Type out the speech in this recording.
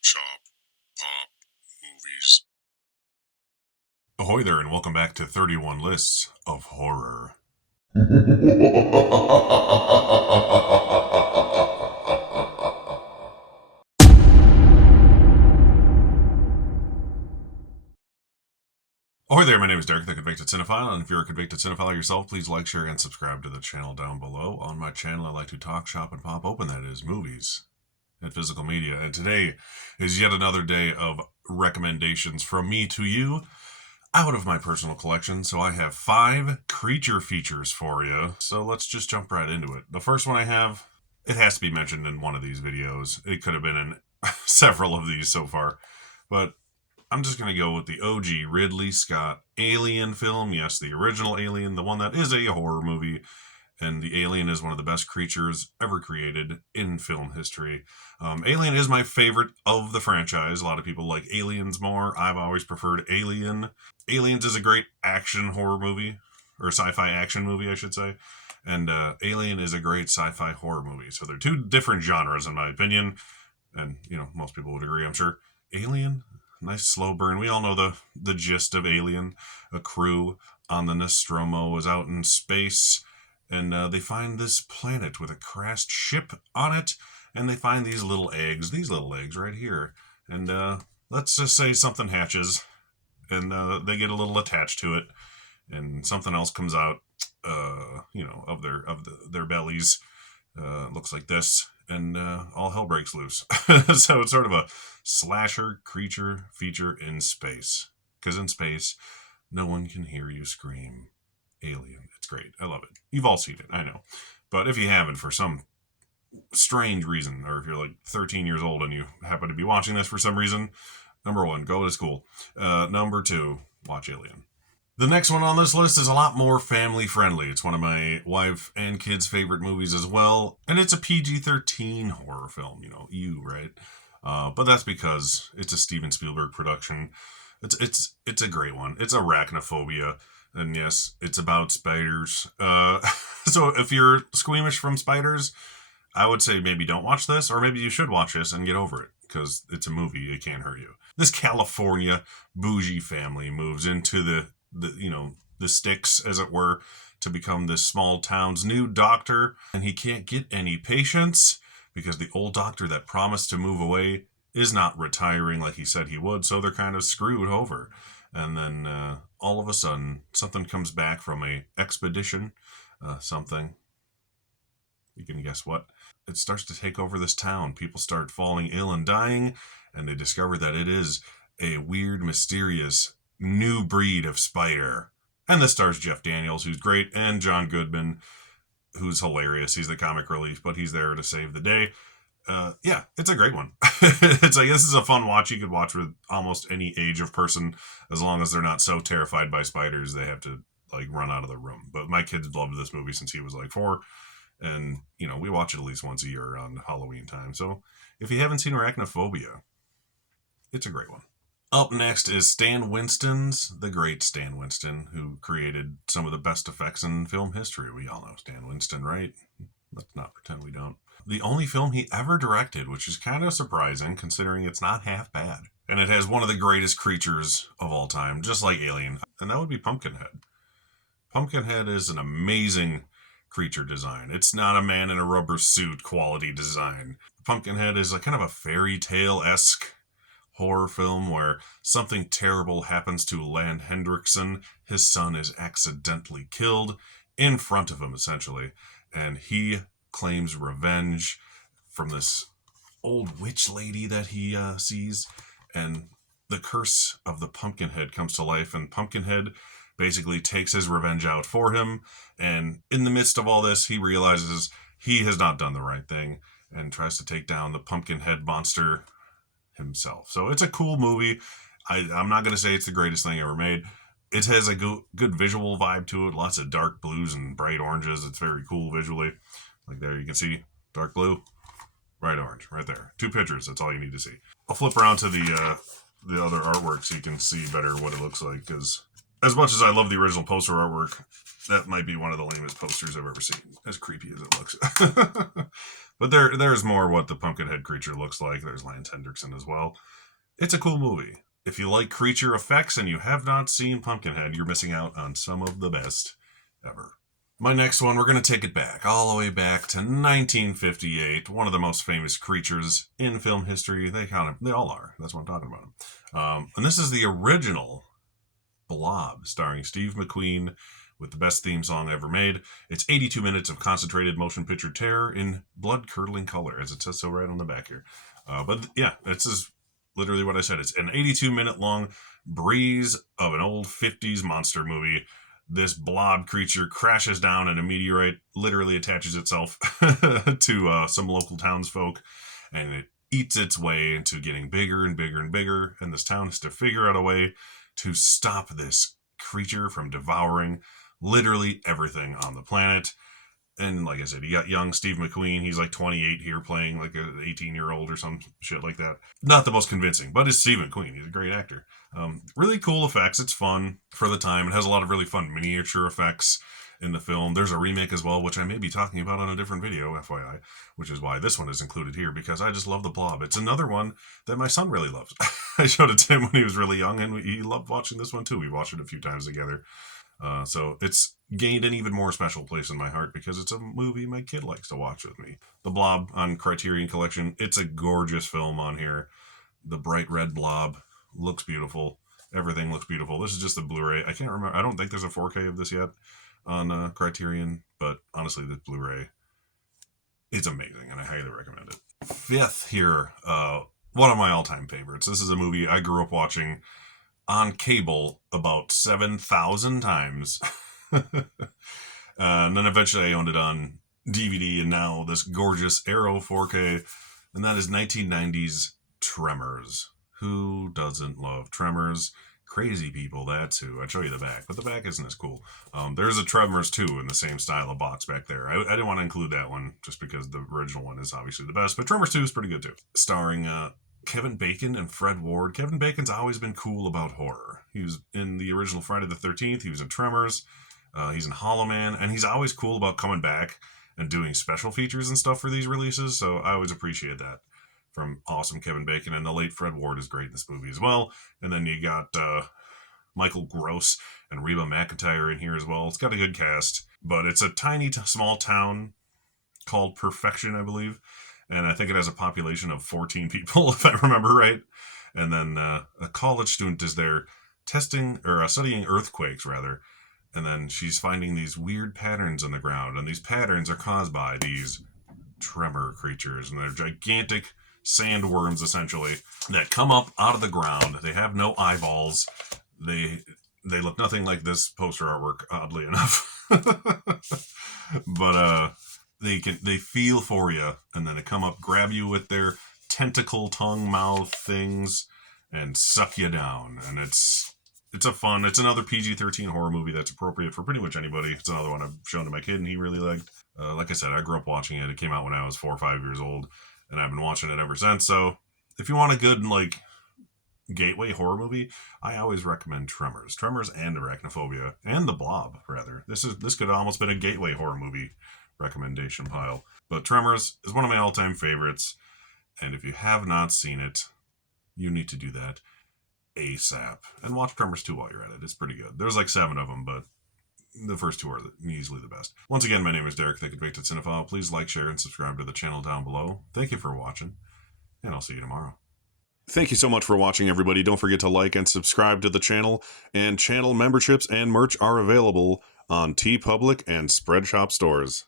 shop, pop, movies. Ahoy there, and welcome back to 31 Lists of Horror. Ahoy there, my name is Derek, the Convicted Cinephile, and if you're a convicted cinephile yourself, please like, share, and subscribe to the channel down below. On my channel, I like to talk, shop, and pop open, that is, movies and physical media. And today is yet another day of recommendations from me to you out of my personal collection. So I have 5 creature features for you. So let's just jump right into it. The first one I have, it has to be mentioned in one of these videos. It could have been in several of these so far, but I'm just going to go with the OG Ridley Scott Alien film. Yes, the original Alien, the one that is a horror movie. And the alien is one of the best creatures ever created in film history. Alien is my favorite of the franchise. A lot of people like Aliens more. I've always preferred Alien. Aliens is a great action horror movie, or sci-fi action movie, I should say. And Alien is a great sci-fi horror movie. So they're two different genres, in my opinion. And, most people would agree, I'm sure. Alien, nice slow burn. We all know the gist of Alien. A crew on the Nostromo is out in space, and they find this planet with a crashed ship on it, and they find these little eggs right here. And let's just say something hatches, and they get a little attached to it, and something else comes out, their bellies. Looks like this, and all hell breaks loose. So it's sort of a slasher creature feature in space, because in space, no one can hear you scream. Alien. It's great. I love it. You've all seen it, I know. But if you haven't, for some strange reason, or if you're like 13 years old and you happen to be watching this for some reason, number 1, go to school. Number 2, watch Alien. The next one on this list is a lot more family friendly. It's one of my wife and kids' favorite movies as well, and it's a PG-13 horror film. Right? But that's because it's a Steven Spielberg production. It's a great one. It's Arachnophobia. And yes, it's about spiders. So if you're squeamish from spiders, I would say maybe don't watch this, or maybe you should watch this and get over it, because it's a movie. It can't hurt you. This California bougie family moves into the sticks, as it were, to become this small town's new doctor, and he can't get any patients because the old doctor that promised to move away is not retiring like he said he would, so they're kind of screwed over. And then all of a sudden, something comes back from a expedition. Something. You can guess what? It starts to take over this town. People start falling ill and dying, and they discover that it is a weird, mysterious new breed of spider. And this stars Jeff Daniels, who's great, and John Goodman, who's hilarious. He's the comic relief, but he's there to save the day. Yeah, it's a great one. It's like, this is a fun watch you could watch with almost any age of person, as long as they're not so terrified by spiders they have to like run out of the room. But my kid loved this movie since he was like 4, and we watch it at least once a year around Halloween time. So if you haven't seen Arachnophobia, it's a great one. Up next is Stan Winston's, the great Stan Winston, who created some of the best effects in film history. We all know Stan Winston, right? Let's not pretend we don't. The only film he ever directed, which is kind of surprising considering it's not half bad. And it has one of the greatest creatures of all time, just like Alien, and that would be Pumpkinhead. Pumpkinhead is an amazing creature design. It's not a man in a rubber suit quality design. Pumpkinhead is a kind of a fairy tale-esque horror film where something terrible happens to Lan Hendrickson. His son is accidentally killed in front of him, essentially, and he claims revenge from this old witch lady that he sees, and the curse of the Pumpkinhead comes to life, and Pumpkinhead basically takes his revenge out for him, and in the midst of all this, he realizes he has not done the right thing and tries to take down the Pumpkinhead monster himself. So it's a cool movie. I'm not going to say it's the greatest thing ever made. It has a good visual vibe to it, lots of dark blues and bright oranges. It's very cool visually. Like there you can see dark blue, bright orange, right there. 2 pictures, that's all you need to see. I'll flip around to the other artwork so you can see better what it looks like, because as much as I love the original poster artwork, that might be one of the lamest posters I've ever seen, as creepy as it looks. But there's more what the Pumpkinhead creature looks like. There's Lance Hendrickson as well. It's a cool movie. If you like creature effects and you have not seen Pumpkinhead, you're missing out on some of the best ever. My next one, we're going to take it back, all the way back to 1958. One of the most famous creatures in film history. They all are. That's what I'm talking about. And this is the original Blob, starring Steve McQueen, with the best theme song ever made. It's 82 minutes of concentrated motion picture terror in blood-curdling color, as it says so right on the back here. But yeah, this is literally what I said. It's an 82-minute long breeze of an old 50s monster movie. This blob creature crashes down and a meteorite literally attaches itself to some local townsfolk, and it eats its way into getting bigger and bigger and bigger, and this town has to figure out a way to stop this creature from devouring literally everything on the planet. And like I said, you got young Steve McQueen. He's like 28 here, playing like an 18-year-old or some shit like that. Not the most convincing, but it's Steve McQueen. He's a great actor. Really cool effects. It's fun for the time. It has a lot of really fun miniature effects in the film. There's a remake as well, which I may be talking about on a different video, FYI, which is why this one is included here, because I just love The Blob. It's another one that my son really loves. I showed it to him when he was really young, and he loved watching this one too. We watched it a few times together. So it's gained an even more special place in my heart because it's a movie my kid likes to watch with me. The Blob on Criterion Collection. It's a gorgeous film on here. The bright red blob looks beautiful. Everything looks beautiful. This is just the Blu-ray. I can't remember. I don't think there's a 4K of this yet on Criterion, but honestly, this Blu-ray, it's amazing, and I highly recommend it. Fifth here, one of my all-time favorites. This is a movie I grew up watching on cable about 7,000 times. And then eventually I owned it on DVD, and now this gorgeous Arrow 4K, and that is 1990's Tremors. Who doesn't love Tremors? Crazy people, that's who. I'd show you the back, but the back isn't as cool. There's a Tremors 2 in the same style of box back there. I didn't want to include that one just because the original one is obviously the best, but Tremors 2 is pretty good too. Starring Kevin Bacon and Fred Ward. Kevin Bacon's always been cool about horror. He was in the original Friday the 13th. He was in Tremors. He's in Hollow Man. And he's always cool about coming back and doing special features and stuff for these releases. So I always appreciate that from awesome Kevin Bacon. And the late Fred Ward is great in this movie as well. And then you got Michael Gross and Reba McEntire in here as well. It's got a good cast. But it's a tiny, small town called Perfection, I believe. And I think it has a population of 14 people, if I remember right. And then a college student is there studying earthquakes, rather. And then she's finding these weird patterns in the ground. And these patterns are caused by these tremor creatures. And they're gigantic sandworms, essentially, that come up out of the ground. They have no eyeballs. They look nothing like this poster artwork, oddly enough. But they feel for you, and then they come up, grab you with their tentacle tongue mouth things, and suck you down. And it's another PG-13 horror movie that's appropriate for pretty much anybody. It's another one I've shown to my kid, and he really liked. Like I said, I grew up watching it. It came out when I was 4 or 5 years old, and I've been watching it ever since. So if you want a good gateway horror movie, I always recommend Tremors and Arachnophobia, and The Blob, rather. This could almost been a gateway horror movie recommendation pile. But Tremors is one of my all-time favorites, and if you have not seen it, you need to do that ASAP. And watch Tremors 2 while you're at it. It's pretty good. There's like 7 of them, but the first 2 are easily the best. Once again, my name is Derek, the Convicted Cinephile. Please like, share, and subscribe to the channel down below. Thank you for watching, and I'll see you tomorrow. Thank you so much for watching, everybody. Don't forget to like and subscribe to the channel, and channel memberships and merch are available on TeePublic and Spreadshop stores.